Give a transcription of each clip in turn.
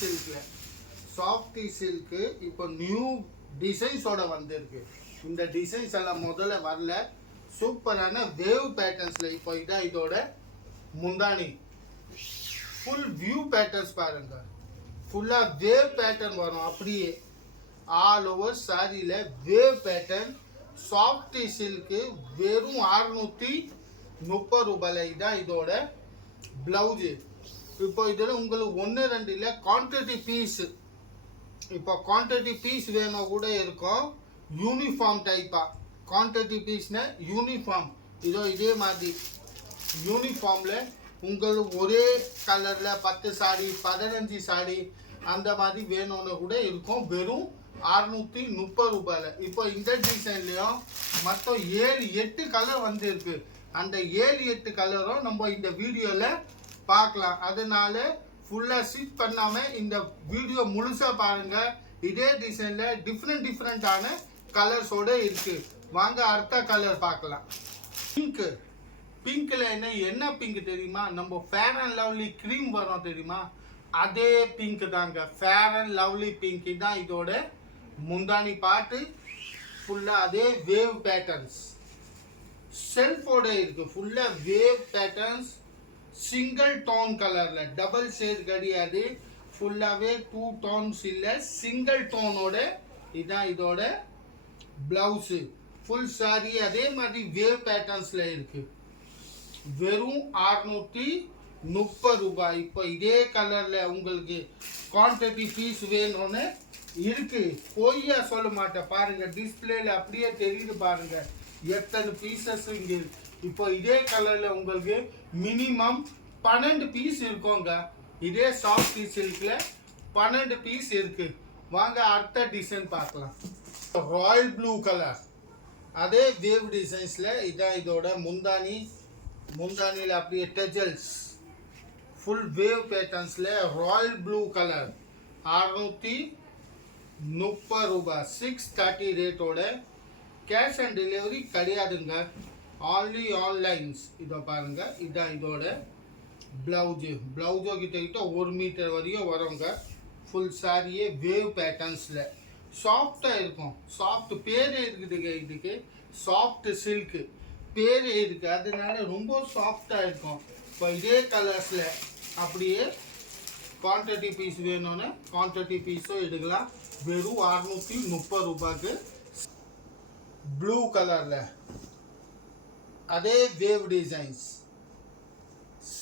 சில்க்ல softy silk இப்போ new டிசைன்ஸோட வந்திருக்கு. இந்த டிசைன்ஸ் எல்லாம் முதல்ல வரல. சூப்பரான வேவ் பேட்டர்ன்ஸ்ல இப்போ இதான் இதோட முந்தானி. ஃபுல் வியூ பேட்டர்ன்ஸ் பாருங்க. ஃபுல்லா வேவ் பேட்டர்ன் வரும். அப்படியே ஆல் ஓவர் சாரியில வேவ் பேட்டர்ன் சாஃப்டி சில்க்கு வெறும் 630 ரூபாயில. இதான் இதோட பிளவுஜு. இப்போ இதில் உங்களுக்கு 1-2 இல்லை, குவான்டிட்டி பீஸ். இப்போ குவான்டிட்டி பீஸ் வேணும் கூட இருக்கும். யூனிஃபார்ம் டைப்பாக குவான்டிட்டி பீஸ்னா யூனிஃபார்ம். இதே மாதிரி யூனிஃபார்மில் உங்களுக்கு ஒரே கலரில் 10 சாடி 15 சாடி அந்த மாதிரி வேணும்னு கூட இருக்கும். வெறும் 630 ரூபாயில். இப்போ இந்த டிசைன்லேயும் மொத்தம் 7-8 கலர் வந்து இருக்கு. அந்த 7-8 கலரும் நம்ம இந்த வீடியோவில் பார்க்கலாம். அதனால ஃபுல்லாக ஸ்டிச் பண்ணாமல் இந்த வீடியோ முழுசாக பாருங்கள். இதே டிசைனில் டிஃப்ரெண்டான கலர்ஸோடு இருக்குது. வாங்க அடுத்த கலர் பார்க்கலாம். பிங்க்கில் என்ன பிங்க் தெரியுமா? நம்ம ஃபேர் அண்ட் லவ்லி க்ரீம் வரும் தெரியுமா? அதே பிங்க் தாங்க. ஃபேர் அண்ட் லவ்லி பிங்க் தான் இதோட முந்தானி பாட்டு. ஃபுல்லாக அதே வேவ் பேட்டர்ன்ஸ் செல்ஃபோட இருக்கு. ஃபுல்லாக வேவ் பேட்டர்ன்ஸ் சிங்கிள் டோன் கலரில், டபுள் ஷேட் கிடையாது. ஃபுல்லாகவே 2 டோன்ஸ் இல்லை, சிங்கிள் டோனோட. இதுதான் இதோட பிளவுஸு. ஃபுல் சாரி அதே மாதிரி வேவ் பேட்டர்ன்ஸில் இருக்கு. வெறும் 630 ரூபாய். இப்போ இதே கலரில் உங்களுக்கு குவான்டிட்டி பீஸ் வேணும்னு இருக்கு. பொய்யா சொல்ல மாட்டேன். பாருங்க, டிஸ்பிளேல அப்படியே தெரியுது பாருங்க எத்தனை பீசஸ் இங்கே இருக்கு. இப்போ இதே கலரில் உங்களுக்கு மினிமம் 12 பீஸ் இருக்குங்க. இதே சாஃப்ட் சில்க்ல 12 பீஸ் இருக்கு. வாங்க அடுத்த டிசைன் பார்க்கலாம். ராயல் ப்ளூ கலர் அதே வேவ் டிசைன்ஸ்ல. இதான் இதோட முந்தானி. முந்தானியில் அப்படியே டெஜல்ஸ் ஃபுல் வேவ் பேட்டர்ன்ஸ்ல ராயல் ப்ளூ கலர் 630 ரூபாய். 630 ரேட்டோட. கேஷ் ஆன் டெலிவரி கிடையாதுங்க. Only onlines. இதோ பாருங்க, இதான் இதோட பிளவுஜு. பிளவுஜோ கிட்ட 1 மீட்டர் வரையும் வருங்க. ஃபுல் சாரியே வேவ் பேட்டர்ன்ஸில் சாஃப்டாக இருக்கும். சாஃப்ட் பேரே இருக்குதுங்க. இதுக்கு சாஃப்ட் சில்க்கு பேரே இருக்கு. அதனால ரொம்ப சாஃப்டாக இருக்கும். இப்போ இதே கலர்ஸில் அப்படியே குவான்டிட்டி பீஸ் வேணும்னு குவான்டிட்டி பீஸும் எடுக்கலாம். வெறும் 630 ரூபாய்க்கு. ப்ளூ கலரில் அதே வேவ் டிசைன்ஸ்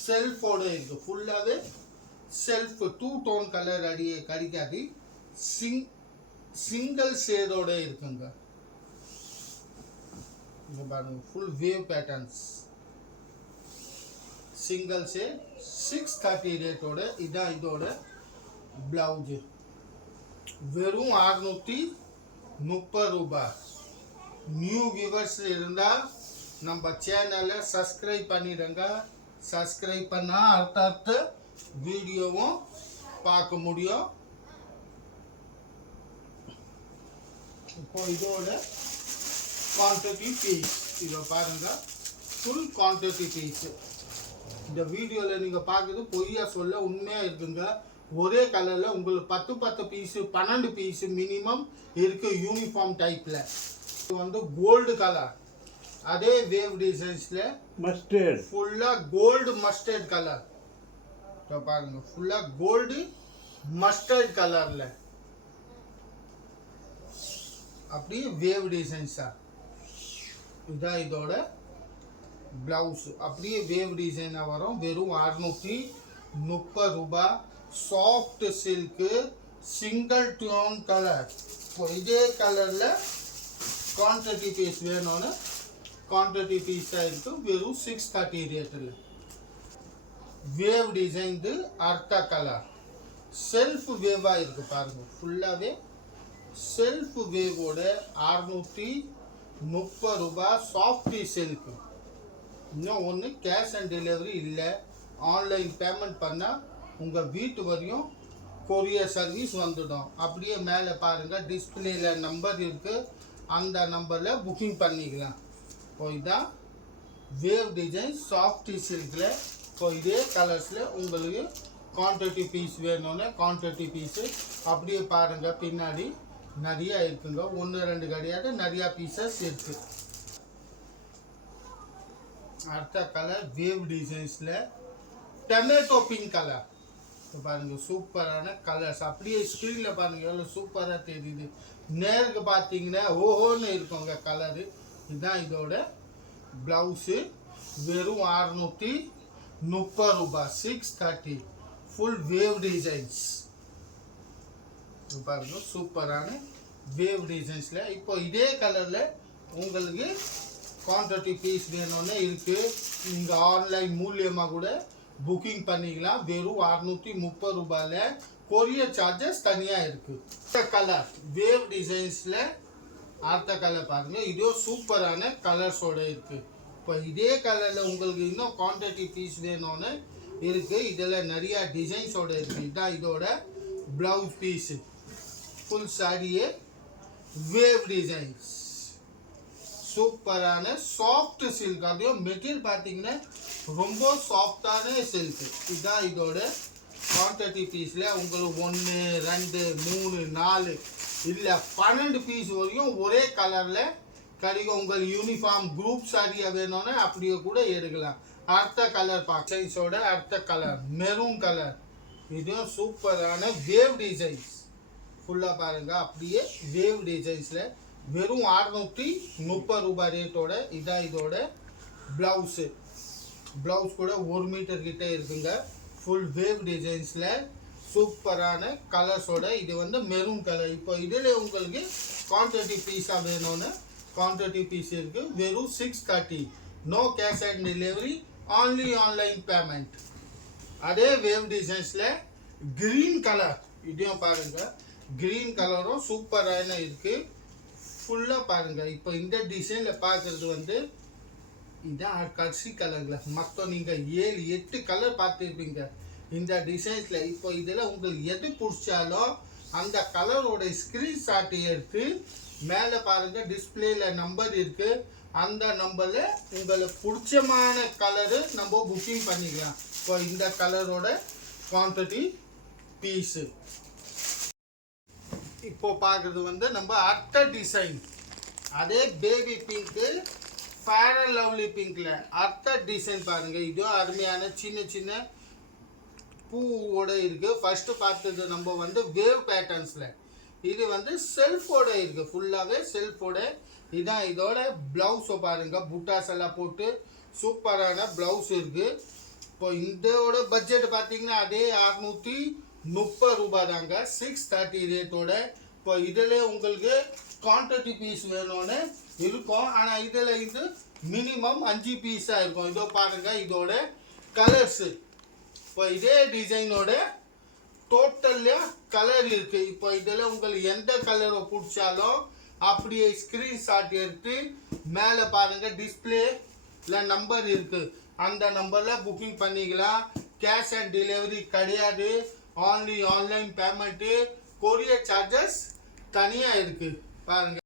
செல்ஃபோட இருக்கு. ஃபுல்லாகவே செல்ஃப் 2 டோன் கலர் அடியே கிடைக்காது. சிங்கிள் ஷேடோட இருக்குங்க. இங்க பாருங்க, full wave patterns single shade 630 ரேட்டோட. இதான் இதோட பிளவுஜு. வெறும் 630 ரூபாய். நியூ வியூவர்ஸ் இருந்தால் நம்ம சேனலை சப்ஸ்கிரைப் பண்ணிடுங்க. சப்ஸ்கிரைப் பண்ணால் அடுத்தடுத்த வீடியோவும் பார்க்க முடியும். இப்போ இதோட குவான்டிட்டி பீஸ் இதை பாருங்கள். Full quantity piece. இந்த வீடியோவில் நீங்கள் பார்க்குறது பொய்யா சொல்ல உண்மையாக இருக்குங்க. ஒரே கலரில் உங்களுக்கு 10 பீஸு 12 பீஸு மினிமம் இருக்குது யூனிஃபார்ம் டைப்பில். இது வந்து கோல்டு கலர். அதே வேவ் டிசைன்ஸ்ல மஸ்டர்ட் ஃபுல்லா கோல்டு மஸ்டர்ட் கலர். பாருங்க, ஃபுல்லா கோல்டு மஸ்டர்ட் கலர்ல அப்படியே வேவ் டிசைன்ஸா. இதான் இதோட பிளவுஸ். அப்படியே வேவ் டிசைனா வரும். வெறும் 630 ரூபாய். Soft silk single tone colour. இப்போ இதே கலர்ல குவான்டிட்டி பீஸ் வேணும்னு குவான்டிட்டி பீஸாக இருக்கு. வெறும் 630 ரேட்டில். வேவ் டிசைன் அர்த்த கலர் செல்ஃப் வேவாக இருக்கு பாருங்க. ஃபுல்லாகவே செல்ஃப் வேவோட 630 ரூபாய். Softy silk. இன்னும் ஒன்று, கேஷ் ஆன் டெலிவரி இல்லை. ஆன்லைன் பேமெண்ட் பண்ணால் உங்கள் வீட்டு வரையும் கொரியர் சர்வீஸ் வந்துடும். அப்படியே மேலே பாருங்கள், டிஸ்பிளேல நம்பர் இருக்குது. அந்த நம்பரில் புக்கிங் பண்ணிக்கலாம். இப்போ இதான் வேவ் டிசைன் சாஃப்டி சில்கில். இப்போ இதே கலர்ஸில் உங்களுக்கு குவான்டிட்டி பீஸ் வேணும்னு குவான்டிட்டி பீஸு அப்படியே பாருங்க பின்னாடி நிறைய இருக்குங்க. 1-2 கிடையாது, நிறையா பீசஸ் இருக்கு. அடுத்த கலர் வேவ் டிசைன்ஸில் டொமேட்டோ பிங்க் கலர் பாருங்க. சூப்பரான கலர்ஸ். அப்படியே ஸ்க்ரீனில் பாருங்க எவ்வளோ சூப்பராக தெரியுது. நேருக்கு பார்த்தீங்கன்னா ஓஹோன்னு இருக்குங்க கலரு. இதுதான் இதோட ப்ளவுஸு. வெறும் 630 ரூபாய், 630. ஃபுல் வேவ் டிசைன்ஸ் பாருங்க. சூப்பரான வேவ் டிசைன்ஸில் இப்போ இதே கலரில் உங்களுக்கு குவான்டிட்டி பீஸ் வேணும்னு இருக்குது. நீங்கள் ஆன்லைன் மூலியமாக கூட புக்கிங் பண்ணிக்கலாம். வெறும் 630 ரூபாயில் கொரியர் சார்ஜஸ் தனியாக இருக்குது. இந்த கலர் வேவ் டிசைன்ஸில் அடுத்த கலர் பாருங்கள். இதோ சூப்பரான கலர்ஸோடு இருக்குது. இப்போ இதே கலரில் உங்களுக்கு இன்னும் குவான்டிட்டி பீஸ் வேணும்னு இருக்குது. இதில் நிறையா டிசைன்ஸோடு இருக்குது. இதுதான் இதோட ப்ளவுஸ் பீஸு. ஃபுல் சாரியே வேவ் டிசைன்ஸ். சூப்பரான சாஃப்ட் சில்க். அதையும் மெட்டீரியல் பார்த்தீங்கன்னா ரொம்ப சாஃப்டான சில்க். இதுதான் இதோட குவான்டிட்டி பீஸில் உங்களுக்கு 1, 2, 3, 4 இல்லை 12 பீஸ் வரையும் ஒரே கலரில் கிடைக்கும். உங்களுக்கு யூனிஃபார்ம் குரூப் சாரியாக வேணும்னு அப்படியே கூட எடுக்கலாம். அடுத்த கலர் டிசைன்ஸோட அடுத்த கலர் மெரூன் கலர். இதுவும் சூப்பரான வேவ் டிசைன்ஸ். ஃபுல்லாக பாருங்கள் அப்படியே வேவ் டிசைன்ஸில் வெறும் 630 ரூபாய் ரேட்டோட. இதான் இதோட ப்ளவுஸு. ப்ளவுஸ் கூட 1 மீட்டர் கிட்ட இருக்குங்க. ஃபுல் வேவ் டிசைன்ஸில் சூப்பரான கலர்ஸோட. இது வந்து மெரூன் கலர். இப்போ இதில் உங்களுக்கு குவான்டிட்டி பீஸாக வேணும்னு குவான்டிட்டி பீஸ் இருக்குது. வெறும் 630. No cash on delivery, only online payment. அதே வேவ் டிசைன்ஸில் க்ரீன் கலர். இதையும் பாருங்கள். க்ரீன் கலரும் சூப்பரான இருக்குது. ஃபுல்லாக பாருங்கள். இப்போ இந்த டிசைனில் பார்க்குறது வந்து இதான் கடைசி கலரில். மற்ற நீங்கள் 7-8 கலர் பார்த்துருப்பீங்க இந்த டிசைன்ஸில். இப்போ இதில் உங்களுக்கு எது பிடிச்சாலும் அந்த கலரோட ஸ்க்ரீன்ஷாட் எடுத்து மேலே பாருங்கள் டிஸ்பிளேயில் நம்பர் இருக்குது. அந்த நம்பரில் உங்களுக்கு பிடிச்சமான கலரு நம்ம புக்கிங் பண்ணிக்கலாம். இப்போ இந்த கலரோட குவான்டிட்டி பீஸு. இப்போ பார்க்குறது வந்து நம்ம அடுத்த டிசைன். அதே baby pink, fair and lovely பிங்க்கில் அடுத்த டிசைன் பாருங்கள். இதுவும் அருமையான சின்ன சின்ன பூவோட இருக்குது. ஃபஸ்ட்டு பார்த்தது நம்ம வந்து வேவ் பேட்டர்ன்ஸில். இது வந்து செல்ஃபோட இருக்குது. ஃபுல்லாகவே செல்ஃபோட. இதான் இதோட ப்ளவுஸை பாருங்கள். புட்டாஸ் எல்லாம் போட்டு சூப்பரான ப்ளவுஸ் இருக்குது. இப்போ இதோட பட்ஜெட் பார்த்தீங்கன்னா அதே 630 ரூபாய் தாங்க. 630 ரேட்டோட. இப்போ இதில் உங்களுக்கு குவான்டிட்டி பீஸ் வேணும்னு இருக்கும். ஆனால் இதில் இது மினிமம் 5 பீஸாக இருக்கும். இதோ பாருங்கள் இதோட கலர்ஸு. இப்போ இதே டிசைனோட டோட்டலில் கலர் இருக்குது. இப்போ இதில் உங்களுக்கு எந்த கலரை பிடிச்சாலும் அப்படியே ஸ்க்ரீன்ஷாட் எடுத்து மேலே பாருங்கள் டிஸ்பிளேல நம்பர் இருக்குது. அந்த நம்பரில் புக்கிங் பண்ணிக்கலாம். கேஷ் ஆன் டெலிவரி கிடையாது. Only online payment. Courier charges தனியாக இருக்குது பாருங்கள்.